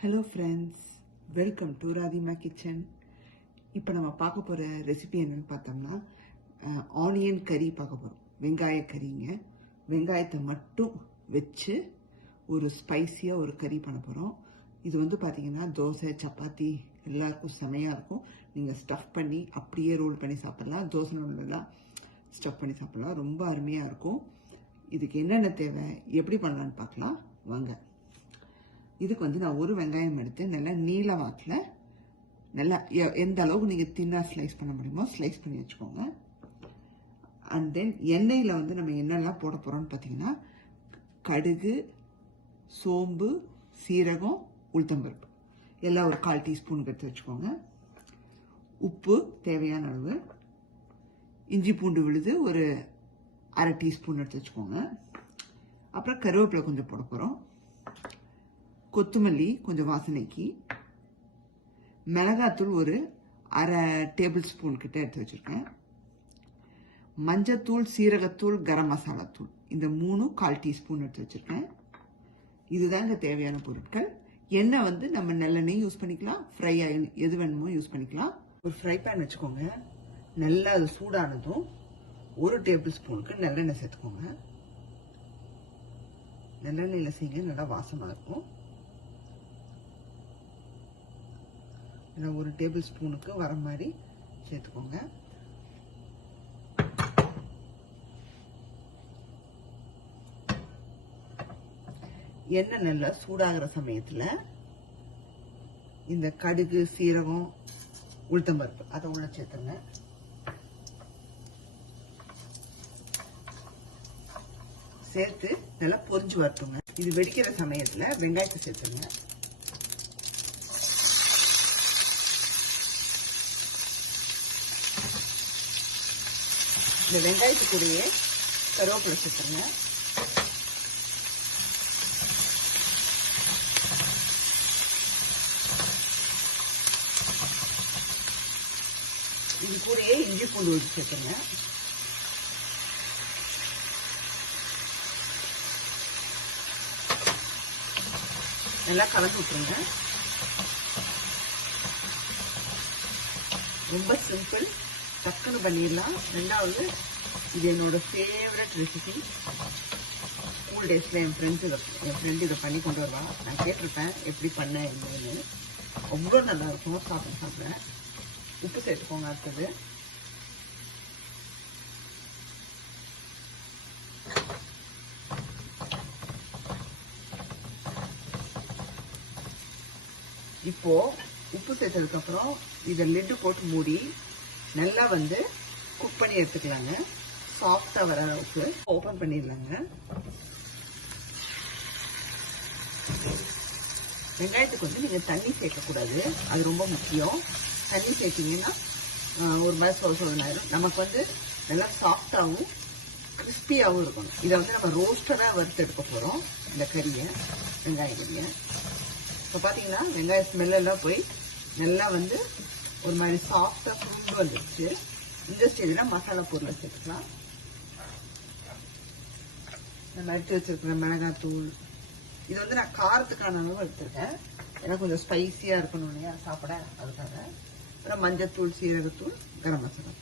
Hello friends, welcome to Radhima Kitchen. இப்போ நம்ம பார்க்க போகிற ரெசிபி என்னன்னு பார்த்தோம்னா ஆனியன் கறி பார்க்க போகிறோம். வெங்காய கறிங்க. வெங்காயத்தை மட்டும் வச்சு ஒரு ஸ்பைஸியாக ஒரு கறி பண்ண போகிறோம். இது வந்து பார்த்தீங்கன்னா தோசை சப்பாத்தி எல்லாருக்கும் செமையாக இருக்கும். நீங்கள் ஸ்டஃப் பண்ணி அப்படியே ரோல் பண்ணி சாப்பிட்லாம். தோசை நூலெல்லாம் ஸ்டஃப் பண்ணி சாப்பிட்லாம். ரொம்ப அருமையாக இருக்கும். இதுக்கு என்னென்ன தேவை, எப்படி பண்ணலான்னு பார்க்கலாம் வாங்க. இதுக்கு வந்து நான் ஒரு வெங்காயம் எடுத்து நல்லா நீல வாக்கில் நல்லா எந்த அளவுக்கு நீங்கள் தின்னாக ஸ்லைஸ் பண்ண முடியுமோ ஸ்லைஸ் பண்ணி வச்சுக்கோங்க. அண்ட் தென் எண்ணெயில் வந்து நம்ம என்னெல்லாம் போட போகிறோம்னு பார்த்தீங்கன்னா கடுகு, சோம்பு, சீரகம், உளுத்தம்பருப்பு எல்லாம் ஒரு 1/4 டீஸ்பூன் எடுத்து வச்சுக்கோங்க. உப்பு தேவையான அளவு, இஞ்சி பூண்டு விழுது ஒரு 1/2 டீஸ்பூன் எடுத்து வச்சுக்கோங்க. அப்புறம் கருவேப்பிலை கொஞ்சம் போட போகிறோம். கொத்தமல்லி கொஞ்சம் வாசனைக்கு, மிளகாத்தூள் ஒரு 1/2 டேபிள் ஸ்பூன் கிட்ட எடுத்து வச்சுருக்கேன். மஞ்சத்தூள், சீரகத்தூள், கரம் மசாலா தூள் இந்த 3 1/4 டீஸ்பூன் எடுத்து வச்சுருக்கேன். இதுதாங்க தேவையான பொருட்கள். எண்ணெய் வந்து நம்ம நல்லெண்ணெய் யூஸ் பண்ணிக்கலாம், ஃப்ரை ஆயில் எது வேணுமோ யூஸ் பண்ணிக்கலாம். ஒரு ஃப்ரை பேன் வச்சுக்கோங்க. நல்லா அது சூடானதும் 1 டேபிள் ஸ்பூனுக்கு நல்லெண்ணெய் சேர்த்துக்கோங்க. நல்லெண்ணெயில் செய்ய நல்லா வாசமாக இருக்கும். 1 டேபிள் ஸ்பூனுக்கு வர மாதிரி சேர்த்துக்கோங்க. எண்ணெய் நல்லா சூடாகிற சமயத்தில் இந்த கடுகு, சீரகம், உளுத்தம்பருப்பு அதை உள்ள சேர்த்துங்க. சேர்த்து நல்லா பொரிஞ்சு வரட்டுங்க. இது வெடிக்கிற சமயத்தில் வெங்காயத்தை சேர்த்துங்க. இந்த வெங்காயத்துக்குள்ளேயே கருவேப்பிலை சேர்த்துருங்க. இது கூடயே இஞ்சி பூண்டு ஊற்றி சேர்த்துருங்க. நல்லா கலந்து விட்டுருங்க. ரொம்ப சிம்பிள், டக்குன்னு பண்ணிடலாம். ரெண்டாவது, இது என்னோட ஃபேவரட் ரெசிபி. ஸ்கூல் டேஸில் என் ஃப்ரெண்ட் இதை பண்ணி கொண்டு வருவான். நான் கேட்டிருப்பேன் எப்படி பண்ண என்னன்னு. அவ்வளோ நல்லா இருக்கும். சாப்பிட உப்பு சேர்த்துக்கோங்க. அடுத்தது இப்போ உப்பு சேர்த்ததுக்கப்புறம் இதை லிட்டு போட்டு மூடி நல்லா வந்து குக் பண்ணி எடுத்துக்கலாங்க. சாஃப்டாக வர அளவுக்கு ஓப்பன் பண்ணிடலாங்க. வெங்காயத்துக்கு வந்து நீங்கள் தண்ணி சேர்க்கக்கூடாது, அது ரொம்ப முக்கியம். தண்ணி சேர்த்திங்கன்னா ஒரு மாதிரி சொல்லாயிரும். நமக்கு வந்து நல்லா சாஃப்டாகவும் கிறிஸ்பியாகவும் இருக்கணும். இதை வந்து நம்ம ரோஸ்டராக வறுத்து எடுக்க போகிறோம். இந்த கறியை, வெங்காய கறியை. இப்போ பார்த்தீங்கன்னா வெங்காய ஸ்மெல்லாம் போய் நல்லா வந்து ஒரு மாதிரி சாஃப்டாக சுருண்டு வந்துடுச்சு. இந்த ஸ்டேஜில் மசாலா பொருளை சேர்த்துக்கலாம். நம்ம எடுத்து வச்சிருக்கிற மிளகாத்தூள், இது வந்து நான் காரத்துக்கான அளவு எடுத்துருக்கேன். ஏன்னா கொஞ்சம் ஸ்பைசியாக இருக்கணும் இல்லையா சாப்பிட, அதுக்காக. அப்புறம் மஞ்சத்தூள், சீரகத்தூள், கரம் மசாலா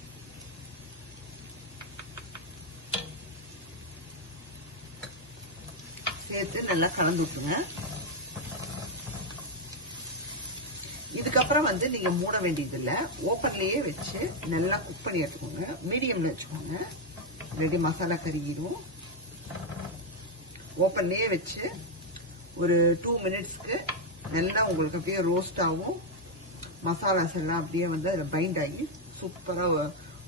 சேர்த்து நல்லா கலந்து விட்டுருங்க. இதுக்கப்புறம் வந்து நீங்க மூட வேண்டியது இல்லை. ஓப்பன்லயே வச்சு நல்லா குக் பண்ணி எடுத்துக்கோங்க. மீடியம்ல வச்சுக்கோங்க. ரெடி மசாலா கறியிடும். ஓப்பன்லயே வச்சு ஒரு 2 மினிட்ஸ்க்கு நல்லா உங்களுக்கு அப்படியே ரோஸ்ட் ஆகும். மசாலாஸ் எல்லாம் அப்படியே வந்து அதில் பைண்ட் ஆகி சூப்பராக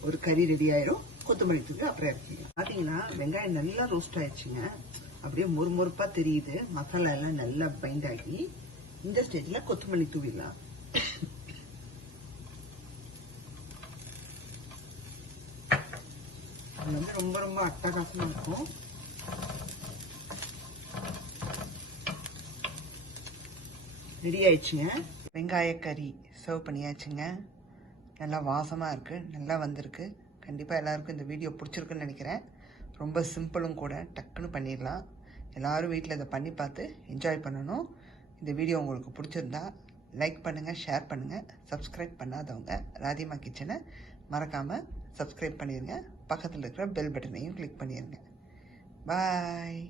ஒரு கறி ரெடி ஆயிடும். கொத்தமல்லி தூக்கி அப்புறம் இறக்கிங்க. பார்த்தீங்கன்னா வெங்காயம் நல்லா ரோஸ்ட் ஆயிடுச்சுங்க. அப்படியே மொறுமொறுப்பா தெரியுது. மசாலா எல்லாம் நல்லா பைண்ட் ஆகி இந்த ஸ்டேஜ்ல கொத்தமல்லி தூவிடலாம். அது வந்து ரொம்ப ரொம்ப அட்டகாசமா இருக்கும். ரெடி ஆயிடுச்சுங்க. வெங்காய கறி சர்வ் பண்ணியாச்சுங்க. நல்லா வாசமாக இருக்குது, நல்லா வந்திருக்கு. கண்டிப்பாக எல்லாருக்கும் இந்த வீடியோ பிடிச்சிருக்குன்னு நினைக்கிறேன். ரொம்ப சிம்பிளும் கூட, டக்குன்னு பண்ணிடலாம். எல்லோரும் வீட்டில் இதை பண்ணி பார்த்து என்ஜாய் பண்ணணும். இந்த வீடியோ உங்களுக்கு பிடிச்சிருந்தா லைக் பண்ணுங்கள், ஷேர் பண்ணுங்கள். சப்ஸ்கிரைப் பண்ணாதவங்க ராதிமா கிச்சனை மறக்காமல் சப்ஸ்கிரைப் பண்ணிடுங்க. பக்கத்தில் இருக்கிற பெல் பட்டனையும் கிளிக் பண்ணிடுங்க. பாய்.